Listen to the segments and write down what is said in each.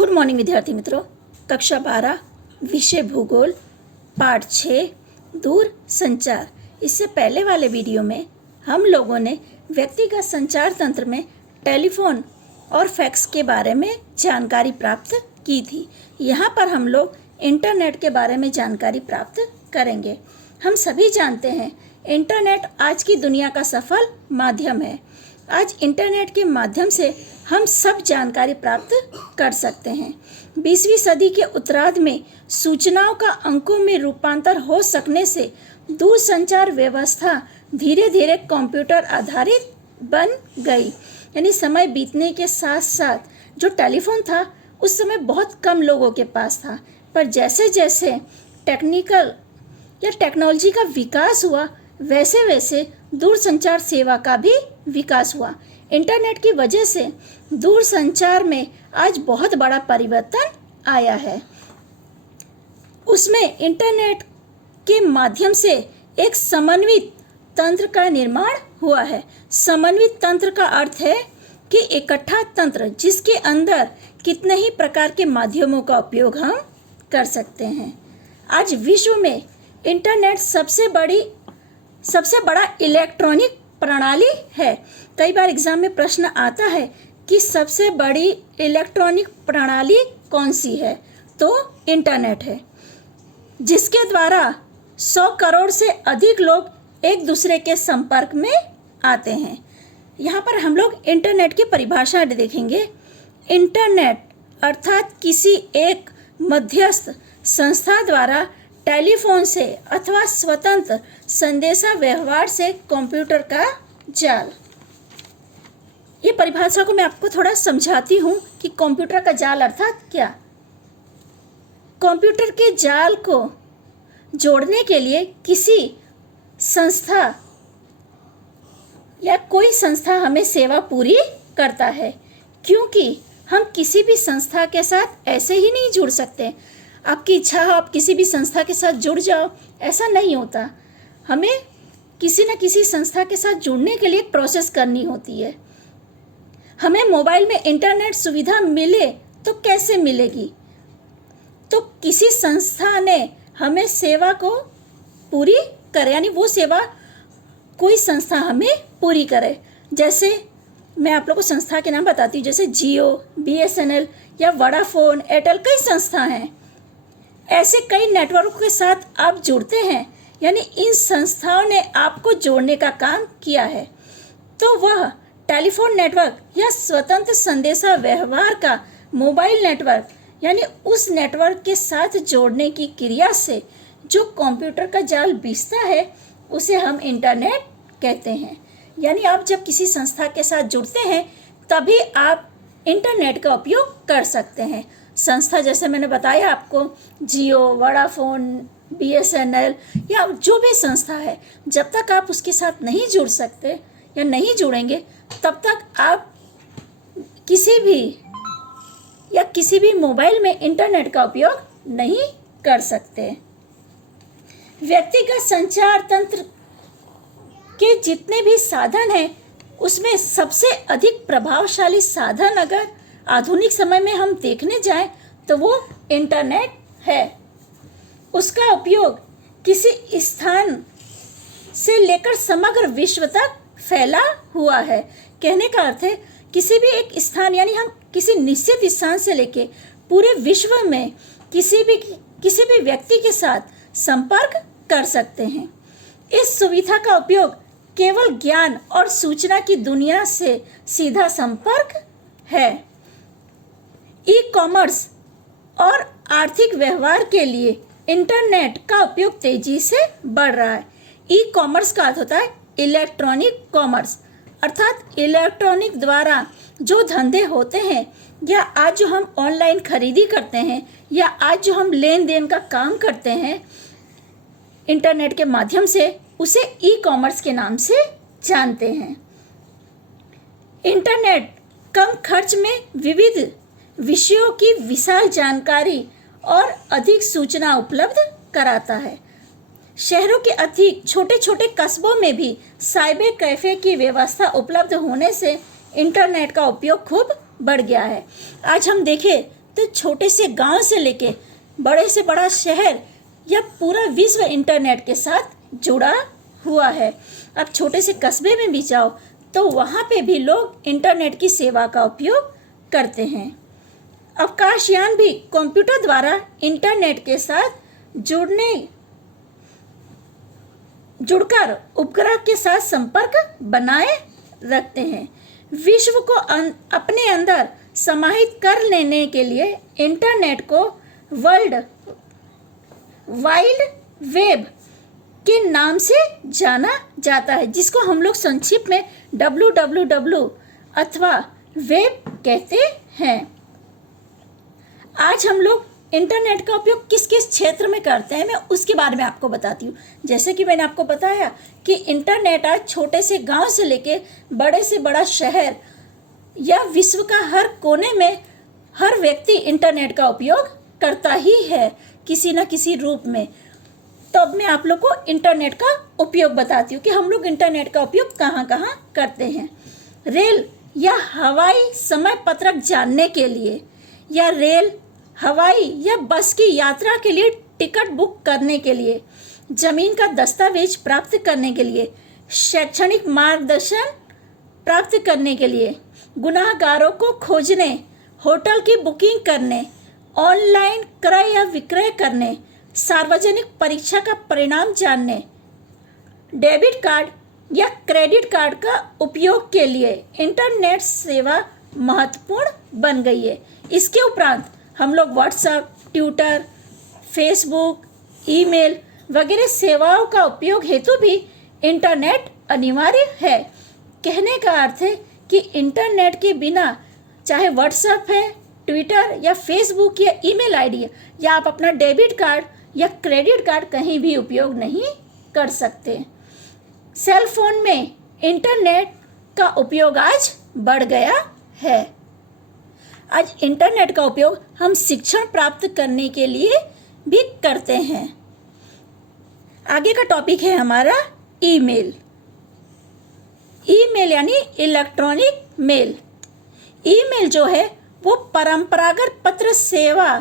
Good morning विद्यार्थी मित्रों। कक्षा 12 विषय भूगोल पाठ 6 दूर संचार। इससे पहले वाले वीडियो में हम लोगों ने व्यक्तिगत संचार तंत्र में टेलीफोन और फैक्स के बारे में जानकारी प्राप्त की थी। यहाँ पर हम लोग इंटरनेट के बारे में जानकारी प्राप्त करेंगे। हम सभी जानते हैं इंटरनेट आज की दुनिया का सफल माध्यम है। आज इंटरनेट के माध्यम से हम सब जानकारी प्राप्त कर सकते हैं। 20वीं सदी के उत्तरार्ध में सूचनाओं का अंकों में रूपांतर हो सकने से दूरसंचार व्यवस्था धीरे धीरे कंप्यूटर आधारित बन गई। यानी समय बीतने के साथ साथ जो टेलीफोन था उस समय बहुत कम लोगों के पास था, पर जैसे जैसे टेक्नोलॉजी का विकास हुआ वैसे वैसे दूरसंचार सेवा का भी विकास हुआ। इंटरनेट की वजह से दूरसंचार में आज बहुत बड़ा परिवर्तन आया है। उसमें इंटरनेट के माध्यम से एक समन्वित तंत्र का निर्माण हुआ है। समन्वित तंत्र का अर्थ है कि इकट्ठा तंत्र जिसके अंदर कितने ही प्रकार के माध्यमों का उपयोग हम कर सकते हैं। आज विश्व में इंटरनेट सबसे बड़ा इलेक्ट्रॉनिक प्रणाली है। कई बार एग्जाम में प्रश्न आता है कि सबसे बड़ी इलेक्ट्रॉनिक प्रणाली कौन सी है, तो इंटरनेट है, जिसके द्वारा 100 करोड़ से अधिक लोग एक दूसरे के संपर्क में आते हैं। यहाँ पर हम लोग इंटरनेट की परिभाषा देखेंगे। इंटरनेट अर्थात किसी एक मध्यस्थ संस्था द्वारा टेलीफोन से अथवा स्वतंत्र संदेशा व्यवहार से कंप्यूटर का जाल। ये परिभाषा को मैं आपको थोड़ा समझाती हूँ कि कंप्यूटर का जाल अर्थात क्या। कंप्यूटर के जाल को जोड़ने के लिए किसी संस्था या कोई संस्था हमें सेवा पूरी करता है, क्योंकि हम किसी भी संस्था के साथ ऐसे ही नहीं जुड़ सकते। आपकी इच्छा हो आप किसी भी संस्था के साथ जुड़ जाओ, ऐसा नहीं होता। हमें किसी न किसी संस्था के साथ जुड़ने के लिए प्रोसेस करनी होती है। हमें मोबाइल में इंटरनेट सुविधा मिले तो कैसे मिलेगी? तो किसी संस्था ने हमें सेवा को पूरी करे, यानी वो सेवा कोई संस्था हमें पूरी करे। जैसे मैं आप लोगों को संस्था के नाम बताती हूँ, जैसे जियो, BSNL या वोडाफोन, एयरटेल, कई संस्था हैं। ऐसे कई नेटवर्क के साथ आप जुड़ते हैं, यानी इन संस्थाओं ने आपको जोड़ने का काम किया है। तो वह टेलीफोन नेटवर्क या स्वतंत्र संदेशा व्यवहार का मोबाइल नेटवर्क, यानी उस नेटवर्क के साथ जोड़ने की क्रिया से जो कंप्यूटर का जाल बिछता है उसे हम इंटरनेट कहते हैं। यानी आप जब किसी संस्था के साथ जुड़ते हैं तभी आप इंटरनेट का उपयोग कर सकते हैं। संस्था जैसे मैंने बताया आपको, जियो, वोडाफोन, BSNL या जो भी संस्था है, जब तक आप उसके साथ नहीं जुड़ सकते या नहीं जुड़ेंगे तब तक आप किसी भी मोबाइल में इंटरनेट का उपयोग नहीं कर सकते। व्यक्तिगत संचार तंत्र के जितने भी साधन हैं उसमें सबसे अधिक प्रभावशाली साधन अगर आधुनिक समय में हम देखने जाएं तो वो इंटरनेट है। उसका उपयोग किसी स्थान से लेकर समग्र विश्व तक फैला हुआ है। कहने का अर्थ है किसी भी एक स्थान, यानी हम किसी निश्चित स्थान से लेकर पूरे विश्व में किसी भी व्यक्ति के साथ संपर्क कर सकते हैं। इस सुविधा का उपयोग केवल ज्ञान और सूचना की दुनिया से सीधा संपर्क है। ई-कॉमर्स और आर्थिक व्यवहार के लिए इंटरनेट का उपयोग तेजी से बढ़ रहा है। ई-कॉमर्स का अर्थ होता है इलेक्ट्रॉनिक कॉमर्स, अर्थात इलेक्ट्रॉनिक द्वारा जो धंधे होते हैं या आज जो हम ऑनलाइन खरीदी करते हैं या आज जो हम लेन देन का काम करते हैं इंटरनेट के माध्यम से, उसे ई-कॉमर्स के नाम से जानते हैं। इंटरनेट कम खर्च में विविध विषयों की विशाल जानकारी और अधिक सूचना उपलब्ध कराता है। शहरों के अधिक छोटे छोटे कस्बों में भी साइबर कैफे की व्यवस्था उपलब्ध होने से इंटरनेट का उपयोग खूब बढ़ गया है। आज हम देखें तो छोटे से गांव से लेके बड़े से बड़ा शहर या पूरा विश्व इंटरनेट के साथ जुड़ा हुआ है। अब छोटे से कस्बे में भी जाओ तो वहाँ पे भी लोग इंटरनेट की सेवा का उपयोग करते हैं। अवकाशयान भी कंप्यूटर द्वारा इंटरनेट के साथ जुड़कर उपग्रह के साथ संपर्क बनाए रखते हैं। विश्व को अपने अंदर समाहित कर लेने के लिए इंटरनेट को वर्ल्ड वाइड वेब के नाम से जाना जाता है, जिसको हम लोग संक्षिप्त में WWW अथवा वेब कहते हैं। आज हम लोग इंटरनेट का उपयोग किस किस क्षेत्र में करते हैं, मैं उसके बारे में आपको बताती हूँ। जैसे कि मैंने आपको बताया कि इंटरनेट आज छोटे से गांव से लेके बड़े से बड़ा शहर या विश्व का हर कोने में हर व्यक्ति इंटरनेट का उपयोग करता ही है किसी न किसी रूप में। तो अब मैं आप लोग को इंटरनेट का उपयोग बताती हूँ कि हम लोग इंटरनेट का उपयोग कहाँ कहाँ करते हैं। रेल या हवाई समय पत्रक जानने के लिए, या रेल, हवाई या बस की यात्रा के लिए टिकट बुक करने के लिए, जमीन का दस्तावेज प्राप्त करने के लिए, शैक्षणिक मार्गदर्शन प्राप्त करने के लिए, गुनाहगारों को खोजने, होटल की बुकिंग करने, ऑनलाइन क्रय या विक्रय करने, सार्वजनिक परीक्षा का परिणाम जानने, डेबिट कार्ड या क्रेडिट कार्ड का उपयोग के लिए इंटरनेट सेवा महत्वपूर्ण बन गई है। इसके उपरांत हम लोग व्हाट्सएप, ट्विटर, फेसबुक, ईमेल वगैरह सेवाओं का उपयोग हेतु भी इंटरनेट अनिवार्य है। कहने का अर्थ है कि इंटरनेट के बिना चाहे व्हाट्सएप है, ट्विटर या फेसबुक या ईमेल आईडी या आप अपना डेबिट कार्ड या क्रेडिट कार्ड कहीं भी उपयोग नहीं कर सकते। सेल फोन में इंटरनेट का उपयोग आज बढ़ गया है। आज इंटरनेट का उपयोग हम शिक्षण प्राप्त करने के लिए भी करते हैं। आगे का टॉपिक है हमारा ईमेल। ईमेल यानी इलेक्ट्रॉनिक मेल। ईमेल जो है वो परंपरागत पत्र सेवा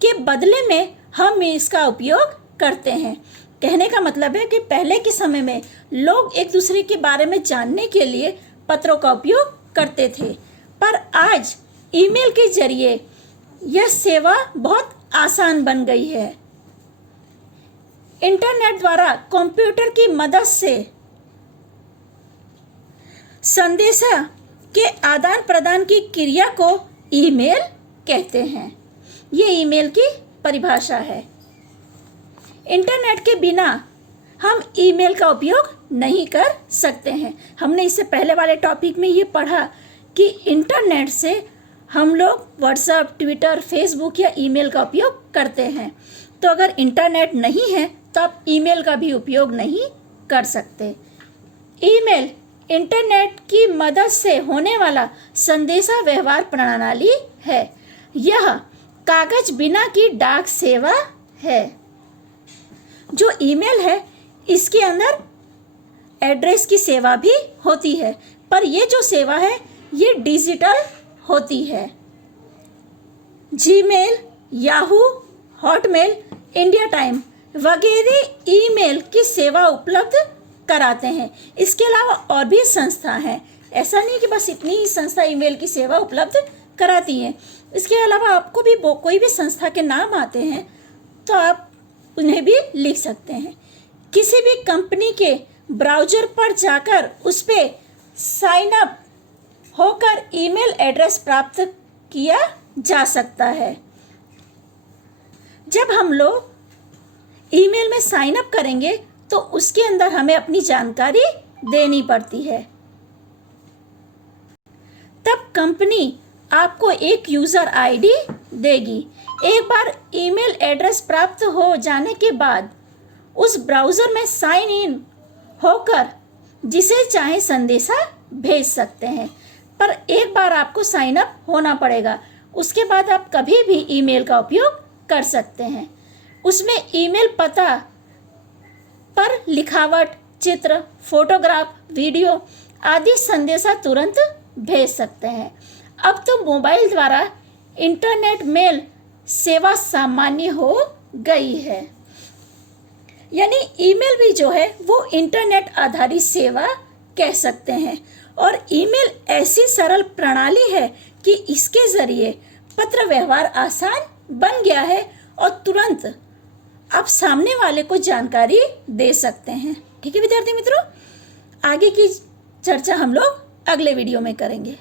के बदले में हम इसका उपयोग करते हैं। कहने का मतलब है कि पहले के समय में लोग एक दूसरे के बारे में जानने के लिए पत्रों का उपयोग करते थे, पर आज ईमेल के जरिए यह सेवा बहुत आसान बन गई है। इंटरनेट द्वारा कंप्यूटर की मदद से संदेशा के आदान प्रदान की क्रिया को ईमेल कहते हैं। ये ईमेल की परिभाषा है। इंटरनेट के बिना हम ईमेल का उपयोग नहीं कर सकते हैं। हमने इससे पहले वाले टॉपिक में ये पढ़ा कि इंटरनेट से हम लोग व्हाट्सएप, ट्विटर, फेसबुक या ईमेल का उपयोग करते हैं। तो अगर इंटरनेट नहीं है तो आप ईमेल का भी उपयोग नहीं कर सकते। ईमेल इंटरनेट की मदद से होने वाला संदेशा व्यवहार प्रणाली है। यह कागज बिना की डाक सेवा है। जो ईमेल है इसके अंदर एड्रेस की सेवा भी होती है, पर ये जो सेवा है ये डिजिटल होती है। Gmail, Yahoo, Hotmail, India time वगैरह ईमेल की सेवा उपलब्ध कराते हैं। इसके अलावा और भी संस्था हैं। ऐसा नहीं कि बस इतनी ही संस्था ईमेल की सेवा उपलब्ध कराती हैं। इसके अलावा आपको भी कोई भी संस्था के नाम आते हैं तो आप उन्हें भी लिख सकते हैं। किसी भी कंपनी के ब्राउज़र पर जाकर उस पर साइन अप होकर ईमेल एड्रेस प्राप्त किया जा सकता है। जब हम लोग ईमेल में साइन अप करेंगे तो उसके अंदर हमें अपनी जानकारी देनी पड़ती है। तब कंपनी आपको एक यूज़र आईडी देगी। एक बार ईमेल एड्रेस प्राप्त हो जाने के बाद उस ब्राउज़र में साइन इन होकर जिसे चाहे संदेशा भेज सकते हैं, पर एक बार आपको साइन अप होना पड़ेगा। उसके बाद आप कभी भी ईमेल का उपयोग कर सकते हैं। उसमें ईमेल पता पर लिखावट, चित्र, फोटोग्राफ, वीडियो आदि संदेशा तुरंत भेज सकते हैं। अब तो मोबाइल द्वारा इंटरनेट मेल सेवा सामान्य हो गई है। यानी ईमेल भी जो है वो इंटरनेट आधारित सेवा कह सकते हैं। और ईमेल ऐसी सरल प्रणाली है कि इसके जरिए पत्र व्यवहार आसान बन गया है और तुरंत आप सामने वाले को जानकारी दे सकते हैं। ठीक है विद्यार्थी मित्रों, आगे की चर्चा हम लोग अगले वीडियो में करेंगे।